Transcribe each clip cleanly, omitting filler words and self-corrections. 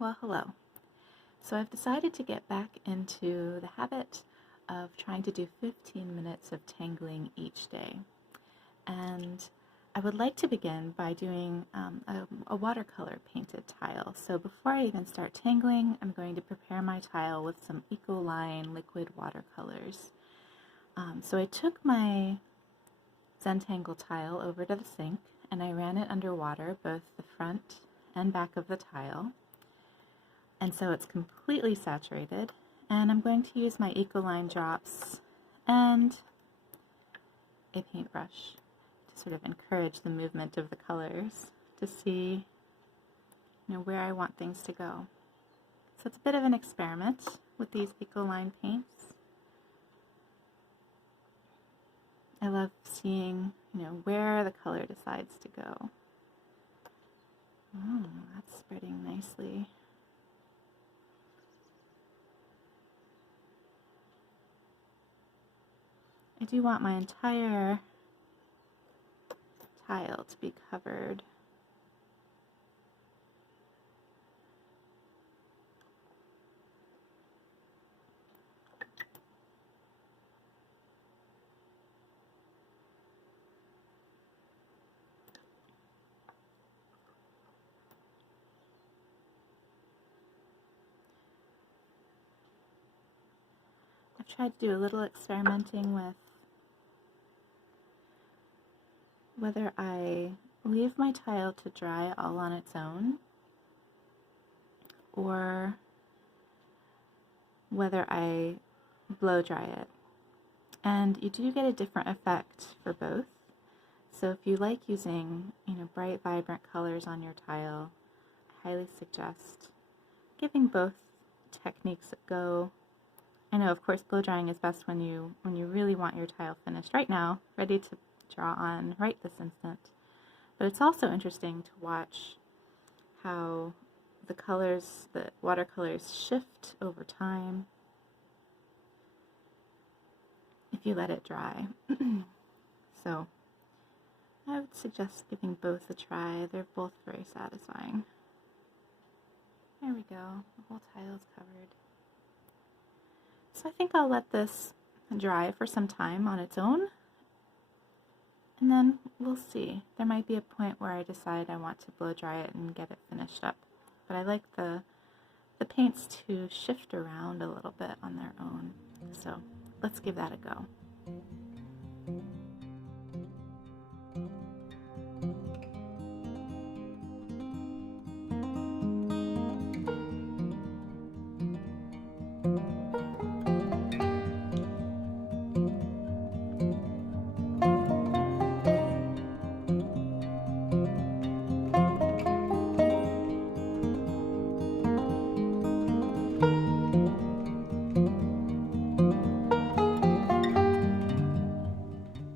Well, hello. So I've decided to get back into the habit of trying to do 15 minutes of tangling each day. And I would like to begin by doing a watercolor painted tile. So before I even start tangling, I'm going to prepare my tile with some Ecoline liquid watercolors. So I took my Zentangle tile over to the sink and I ran it under water, both the front and back of the tile. And so it's completely saturated, and I'm going to use my Ecoline drops and a paintbrush to sort of encourage the movement of the colors to see, where I want things to go. So it's a bit of an experiment with these Ecoline paints. I love seeing, where the color decides to go. Oh, that's spreading nicely. I do want my entire tile to be covered. I've tried to do a little experimenting with whether I leave my tile to dry all on its own or whether I blow dry it. And you do get a different effect for both. So if you like using, bright, vibrant colors on your tile, I highly suggest giving both techniques a go. I know, of course, blow drying is best when you really want your tile finished right now, ready to draw on right this instant. But it's also interesting to watch how the colors, the watercolors, shift over time if you let it dry. So I would suggest giving both a try. They're both very satisfying. There we go. The whole tile is covered. So I think I'll let this dry for some time on its own, and then we'll see. There might be a point where I decide I want to blow dry it and get it finished up. But I like the paints to shift around a little bit on their own. So let's give that a go.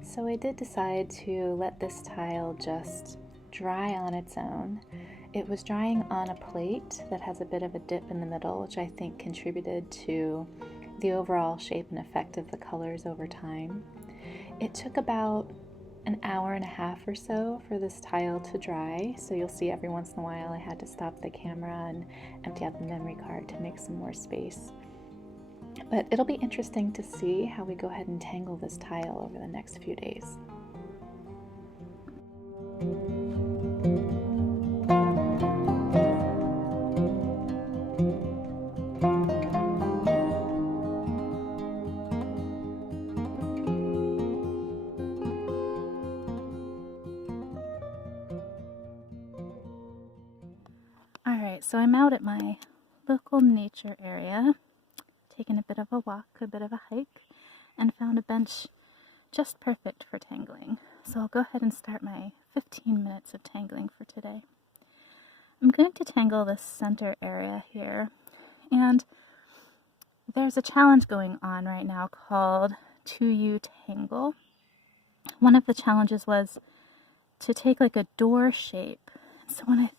So I did decide to let this tile just dry on its own. It was drying on a plate that has a bit of a dip in the middle, which I think contributed to the overall shape and effect of the colors over time. It took about an hour and a half or so for this tile to dry, so you'll see every once in a while I had to stop the camera and empty out the memory card to make some more space. But it'll be interesting to see how we go ahead and tangle this tile over the next few days. Alright, so I'm out at my local nature area, taken a bit of a walk, a bit of a hike, and found a bench just perfect for tangling. So I'll go ahead and start my 15 minutes of tangling for today. I'm going to tangle this center area here, and there's a challenge going on right now called 2U Tangle. One of the challenges was to take like a door shape. So when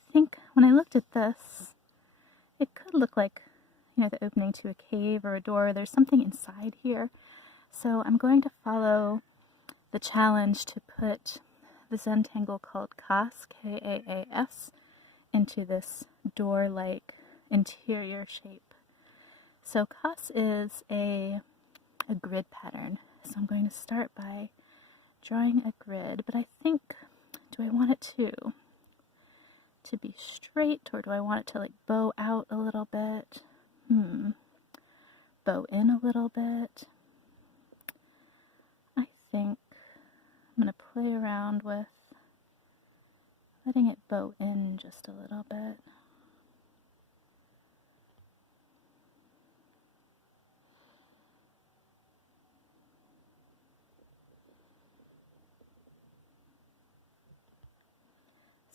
I looked at this, it could look like the opening to a cave or a door. There's something inside here. So I'm going to follow the challenge to put the Zentangle called Kaas, K-A-A-S, into this door-like interior shape. So Kaas is a grid pattern. So I'm going to start by drawing a grid, but I think, do I want it to be straight, or do I want it to like bow out a little bit? Bow in a little bit. I think I'm going to play around with letting it bow in just a little bit.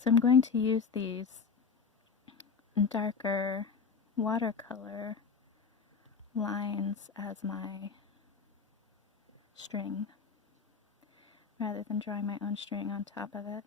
So I'm going to use these darker watercolor lines as my string, rather than drawing my own string on top of it.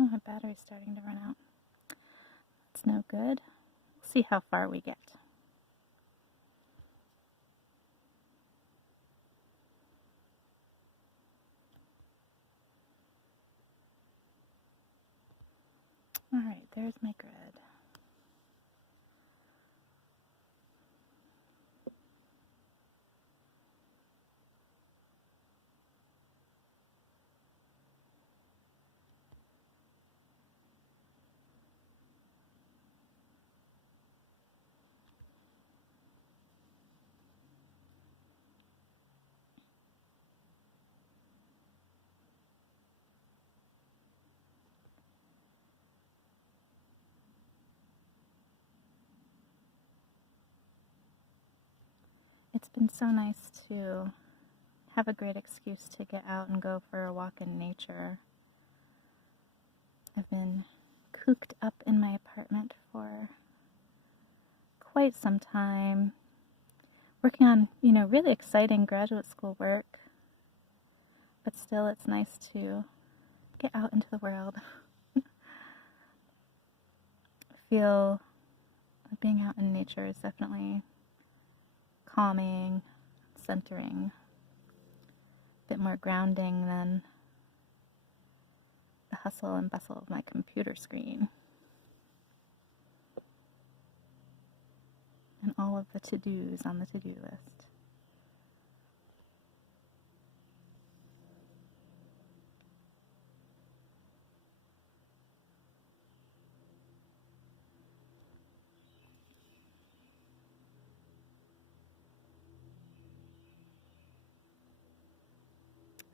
Oh, my battery's starting to run out. It's no good. We'll see how far we get. Alright, there's my grid. It's been so nice to have a great excuse to get out and go for a walk in nature. I've been cooped up in my apartment for quite some time, working on, really exciting graduate school work, but still it's nice to get out into the world. I feel being out in nature is definitely calming, centering, a bit more grounding than the hustle and bustle of my computer screen and all of the to-dos on the to-do list.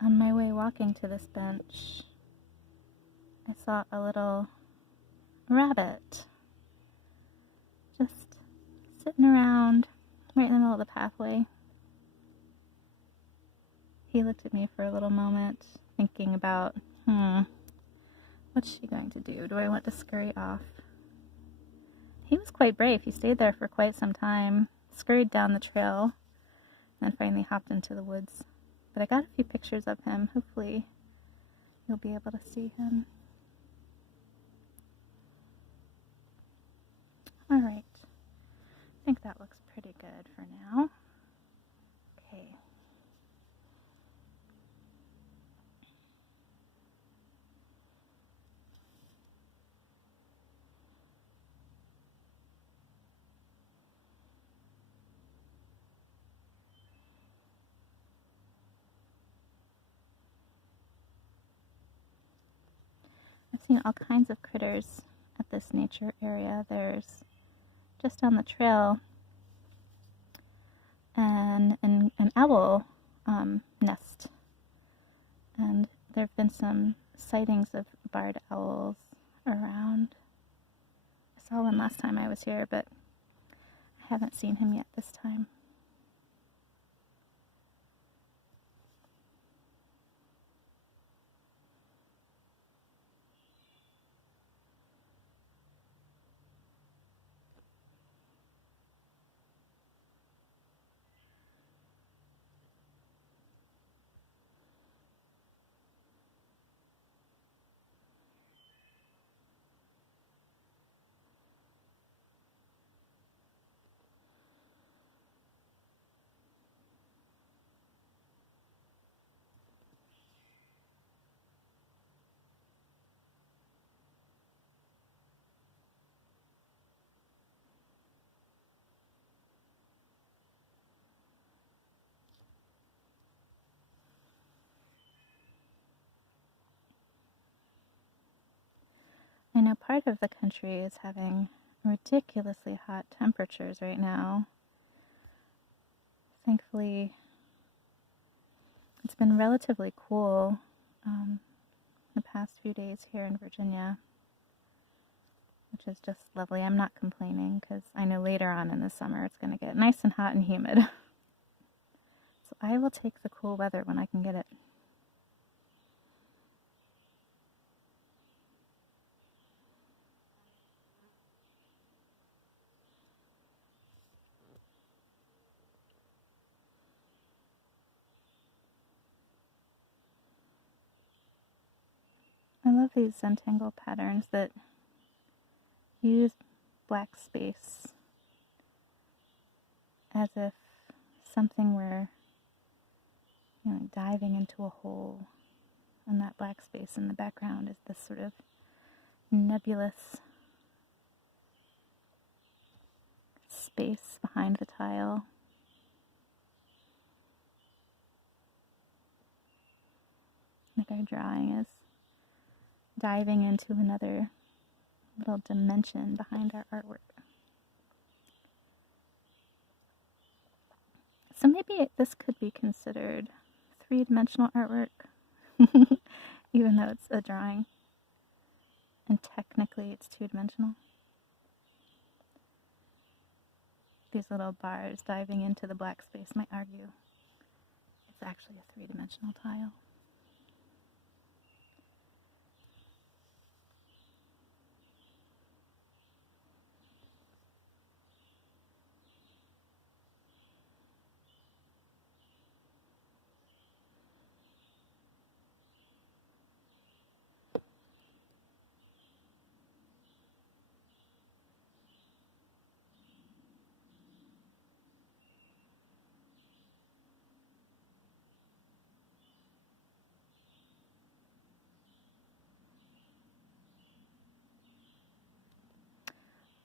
On my way walking to this bench, I saw a little rabbit just sitting around right in the middle of the pathway. He looked at me for a little moment, thinking about, what's she going to do? Do I want to scurry off? He was quite brave. He stayed there for quite some time, scurried down the trail, and then finally hopped into the woods. But I got a few pictures of him. Hopefully you'll be able to see him. Alright, I think that looks pretty good for now. Okay. I've seen all kinds of critters at this nature area. There's, just down the trail, an owl nest. And there have been some sightings of barred owls around. I saw one last time I was here, but I haven't seen him yet this time. know part of the country is having ridiculously hot temperatures right now. Thankfully, it's been relatively cool the past few days here in Virginia, which is just lovely. I'm not complaining because I know later on in the summer it's going to get nice and hot and humid. So I will take the cool weather when I can get it. I love these Zentangle patterns that use black space as if something were, diving into a hole, and that black space in the background is this sort of nebulous space behind the tile. Like our drawing is diving into another little dimension behind our artwork. So maybe this could be considered three-dimensional artwork, even though it's a drawing, and technically it's two-dimensional. These little bars diving into the black space might argue it's actually a three-dimensional tile.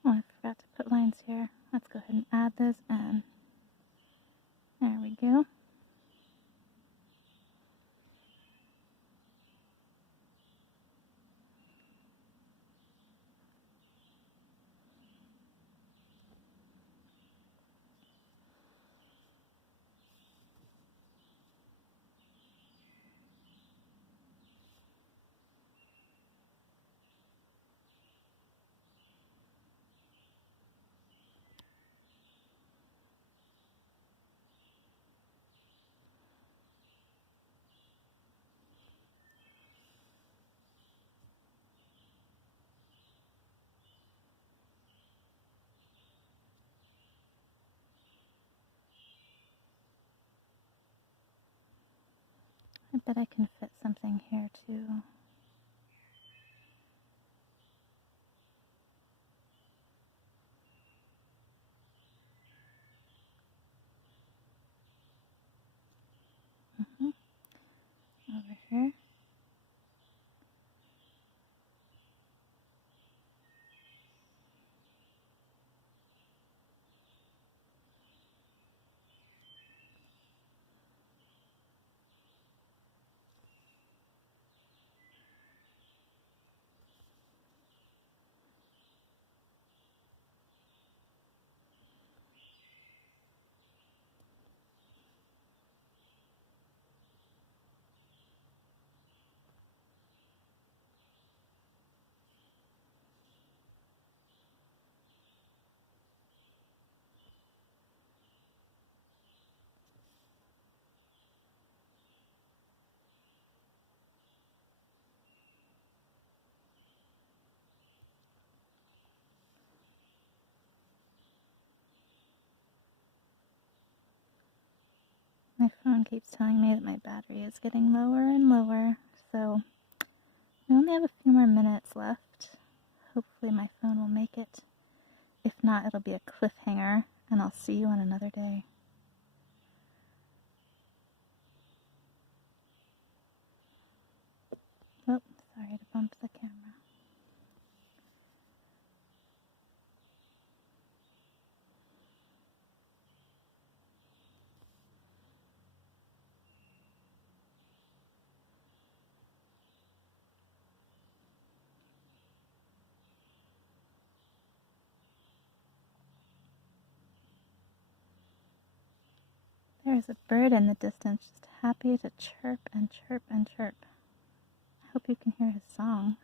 Oh, I forgot to put lines here. Let's go ahead and add those in. There we go. I bet I can fit something here too. Over here. My phone keeps telling me that my battery is getting lower and lower, so we only have a few more minutes left. Hopefully my phone will make it. If not, it'll be a cliffhanger, and I'll see you on another day. Oh, sorry to bump the camera. There's a bird in the distance just happy to chirp and chirp and chirp. I hope you can hear his song.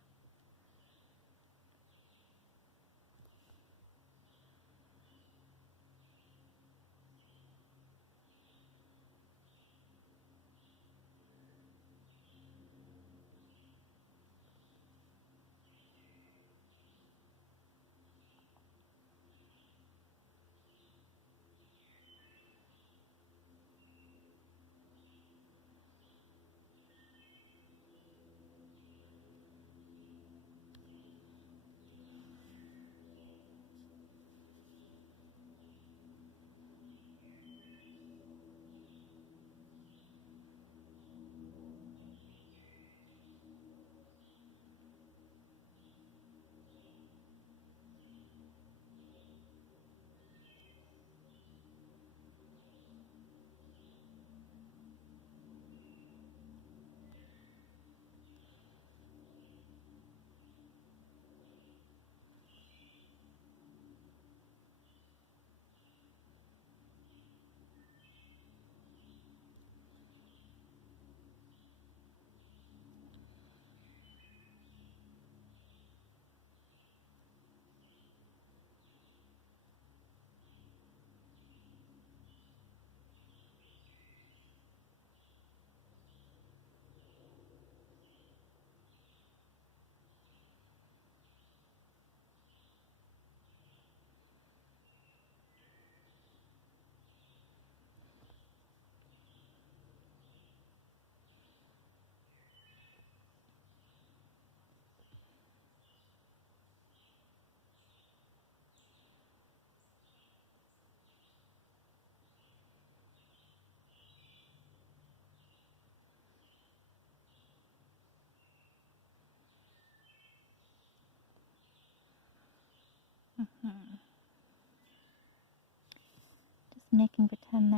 Just making pretend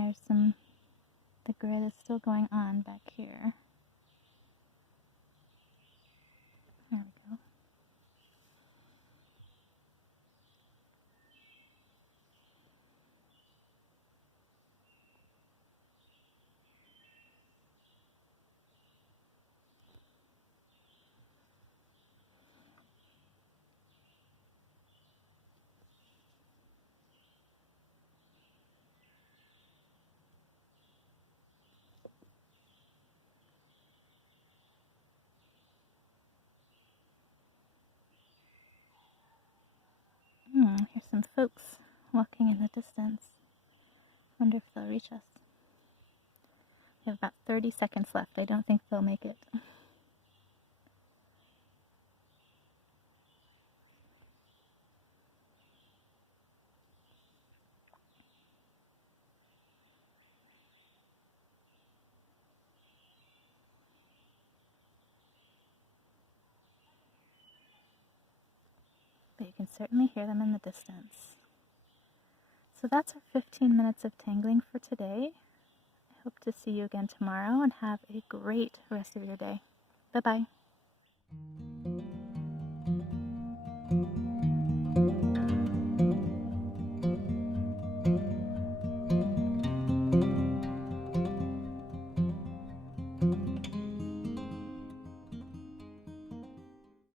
the grid is still going on back here. There we go. Here's some folks walking in the distance. Wonder if they'll reach us. We have about 30 seconds left. I don't think they'll make it. But you can certainly hear them in the distance. So that's our 15 minutes of tangling for today. I hope to see you again tomorrow and have a great rest of your day. Bye-bye.